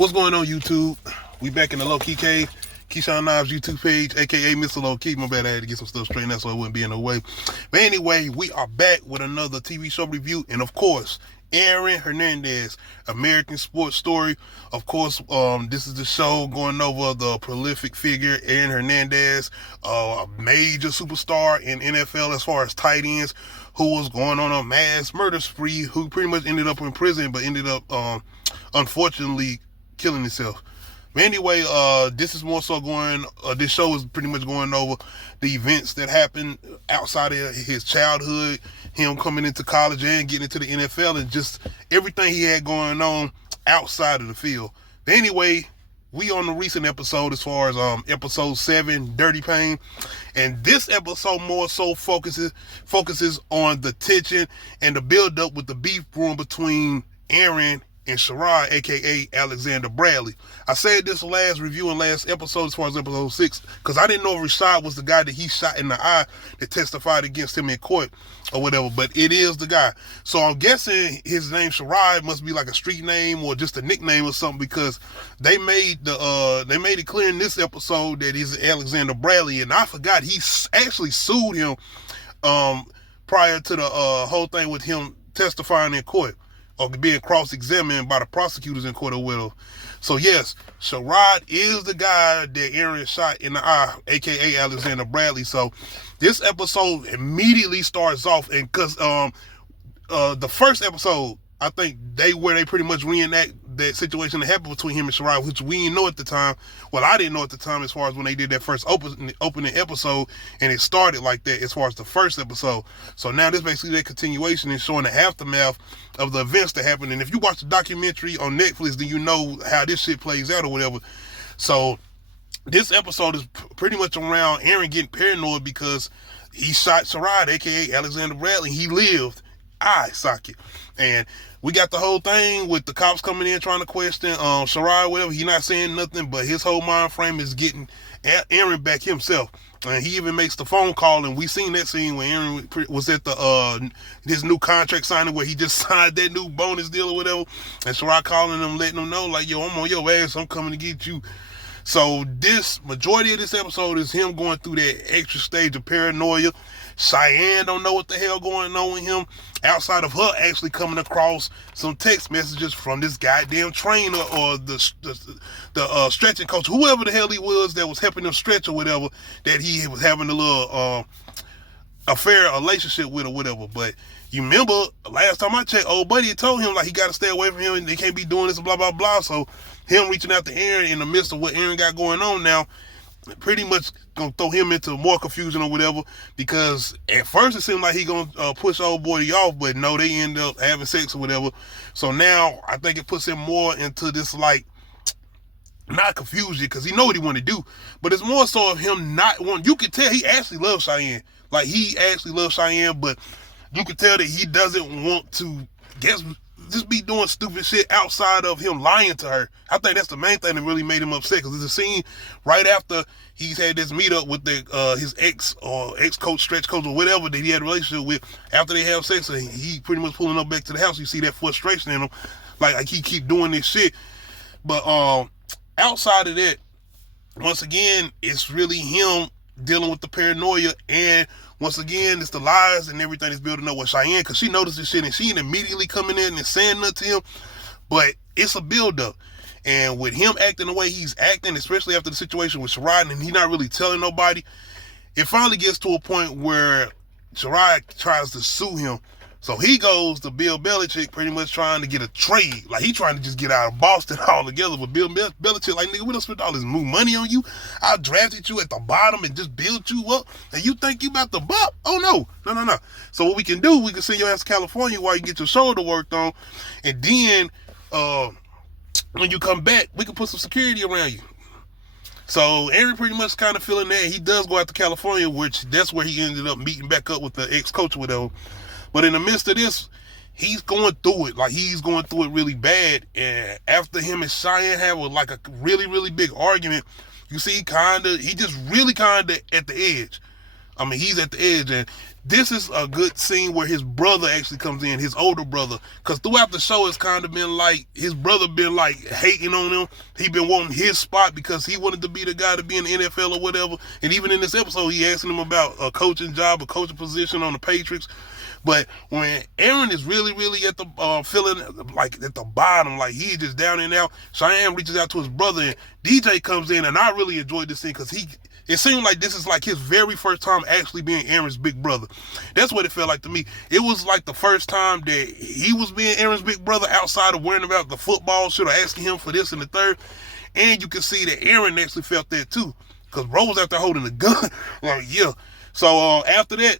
What's going on, YouTube? We back in the Low Key Cave. Keyshawn Knobs YouTube page, aka Mr. Low Key. My bad, I had to get some stuff straightened out so it wouldn't be in the way. But anyway, we are back with another TV show review, and of course, Aaron Hernandez, American Sports Story. Of course, this is the show going over the prolific figure Aaron Hernandez, a major superstar in NFL as far as tight ends, who was going on a mass murder spree, who pretty much ended up in prison, but ended up, unfortunately, killing himself. But anyway, this is more so this show is pretty much going over the events that happened outside of his childhood, him coming into college and getting into the NFL, and just everything he had going on outside of the field. But anyway, we on the recent episode as far as episode 7, Dirty Pain. And this episode more so focuses on the tension and the build up with the beef brewing between Aaron and Sherrod, aka Alexander Bradley. I said this last review and last episode as far as episode 6, because I didn't know if Rashad was the guy that he shot in the eye that testified against him in court or whatever, but it is the guy. So I'm guessing his name Sherrod must be like a street name or just a nickname or something, because they made it clear in this episode that he's Alexander Bradley, and I forgot he actually sued him prior to the whole thing with him testifying in court, or being cross-examined by the prosecutors in court or whatever. So yes, Sherrod is the guy that Aaron shot in the eye, aka Alexander Bradley. So this episode immediately starts off, and because the first episode, I think they pretty much reenact that situation that happened between him and Sherrod, which we didn't know at the time. Well, I didn't know at the time as far as when they did that first opening episode, and it started like that as far as the first episode. So now this basically that continuation is showing the aftermath of the events that happened. And if you watch the documentary on Netflix, then you know how this shit plays out or whatever. So this episode is pretty much around Aaron getting paranoid because he shot Sherrod, aka Alexander Bradley. He lived eye socket. And we got the whole thing with the cops coming in trying to question Sherrod, whatever. He's not saying nothing, but his whole mind frame is getting Aaron back himself. And he even makes the phone call, and we seen that scene when Aaron was at the his new contract signing, where he just signed that new bonus deal or whatever. And Sherrod calling him, letting him know, like, yo, I'm on your ass, I'm coming to get you. So this majority of this episode is him going through that extra stage of paranoia. Cheyenne don't know what the hell going on with him, outside of her actually coming across some text messages from this goddamn trainer or the stretching coach, whoever the hell he was that was helping him stretch or whatever, that he was having a little affair, relationship with or whatever. But you remember last time I checked, old buddy had told him like he got to stay away from him and they can't be doing this and blah blah blah. So him reaching out to Aaron in the midst of what Aaron got going on now, pretty much gonna throw him into more confusion or whatever, because at first it seemed like he gonna push old boy off, but no, they end up having sex or whatever. So now I think it puts him more into this, like, not confusion, because he know what he want to do, but it's more so of him not wanting. You can tell he actually loves Cheyenne, like he actually loves Cheyenne, but you can tell that he doesn't want to just be doing stupid shit outside of him lying to her. I think that's the main thing that really made him upset, because there's a scene right after he's had this meetup with his ex-coach, stretch coach, or whatever that he had a relationship with. After they have sex, and he pretty much pulling up back to the house, you see that frustration in him, like he keep doing this shit. But outside of that, once again, it's really him dealing with the paranoia, and once again, it's the lies and everything that's building up with Cheyenne, because she noticed this shit and she ain't immediately coming in and saying nothing to him, but it's a build-up. And with him acting the way he's acting, especially after the situation with Sherrod, and he's not really telling nobody, it finally gets to a point where Sherrod tries to sue him. So he goes to Bill Belichick, pretty much trying to get a trade. Like, he trying to just get out of Boston altogether. But Bill Belichick, like, nigga, we done spent all this money on you. I drafted you at the bottom and just built you up, and you think you about to bop? Oh, no. No. So what we can do, we can send your ass to California while you get your shoulder worked on, and then when you come back, we can put some security around you. So Aaron pretty much kind of feeling that. He does go out to California, which that's where he ended up meeting back up with the ex-coach or whatever. But in the midst of this, he's going through it. Like, he's going through it really bad. And after him and Cheyenne have like a really, really big argument, you see he just really kind of at the edge. I mean, he's at the edge, and this is a good scene where his brother actually comes in, his older brother, because throughout the show it's kind of been like his brother been like hating on him. He been wanting his spot because he wanted to be the guy to be in the NFL or whatever. And even in this episode, he asking him about a coaching job, a coaching position on the Patriots. But when Aaron is really, really at the feeling like at the bottom, like he's just down and out, Cheyenne reaches out to his brother, and DJ comes in, and I really enjoyed this scene because it seemed like this is like his very first time actually being Aaron's big brother. That's what it felt like to me. It was like the first time that he was being Aaron's big brother outside of worrying about the football shit or asking him for this and the third. And you can see that Aaron actually felt that too, because bro was out there holding a gun. Like, yeah. So after that,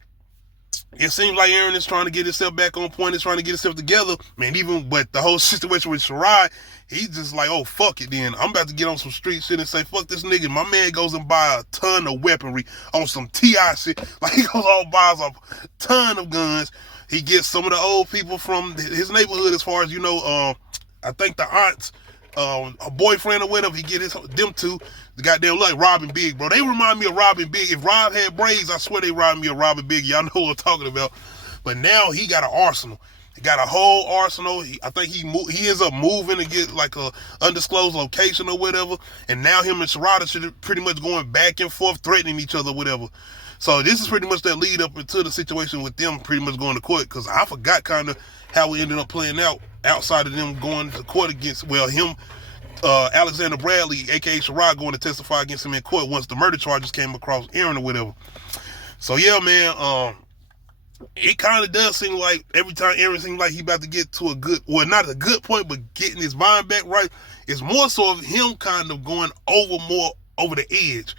it seems like Aaron is trying to get himself back on point, is trying to get himself together. Man, but the whole situation with Shirai, he's just like, oh, fuck it then. I'm about to get on some street shit and say, fuck this nigga. My man goes and buy a ton of weaponry on some T.I. shit. Like, he goes and buys a ton of guns. He gets some of the old people from his neighborhood, as far as, I think the aunts, a boyfriend or whatever, he get them two. The goddamn like Robin Big, bro. They remind me of Robin Big. If Rob had braids, I swear they remind me of Robin Big. Y'all know what I'm talking about. But now he got an arsenal. He got a whole arsenal. I think he ends up moving to get like a undisclosed location or whatever. And now him and Sharada should pretty much going back and forth, threatening each other, whatever. So this is pretty much that lead up into the situation with them pretty much going to court, because I forgot kind of how we ended up playing out outside of them going to court against, him, Alexander Bradley, aka Sherrod, going to testify against him in court once the murder charges came across Aaron or whatever. So yeah, man, it kind of does seem like every time Aaron seems like he about to get to not a good point, but getting his mind back right, it's more so of him kind of going more over the edge,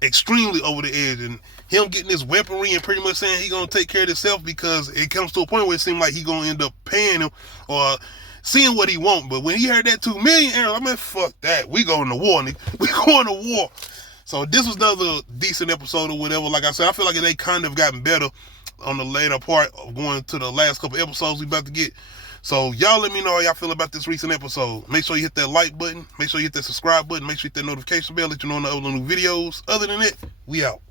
extremely over the edge, and him getting his weaponry and pretty much saying he gonna take care of himself, because it comes to a point where it seems like he gonna end up paying him or seeing what he want. But when he heard that $2 million, Aaron, I mean, fuck that. We going to war, nigga. We going to war. So this was another decent episode or whatever. Like I said, I feel like they kind of gotten better on the later part of going to the last couple episodes we about to get. So y'all let me know how y'all feel about this recent episode. Make sure you hit that like button. Make sure you hit that subscribe button. Make sure you hit that notification bell. Let you know when I upload new videos. Other than that, we out.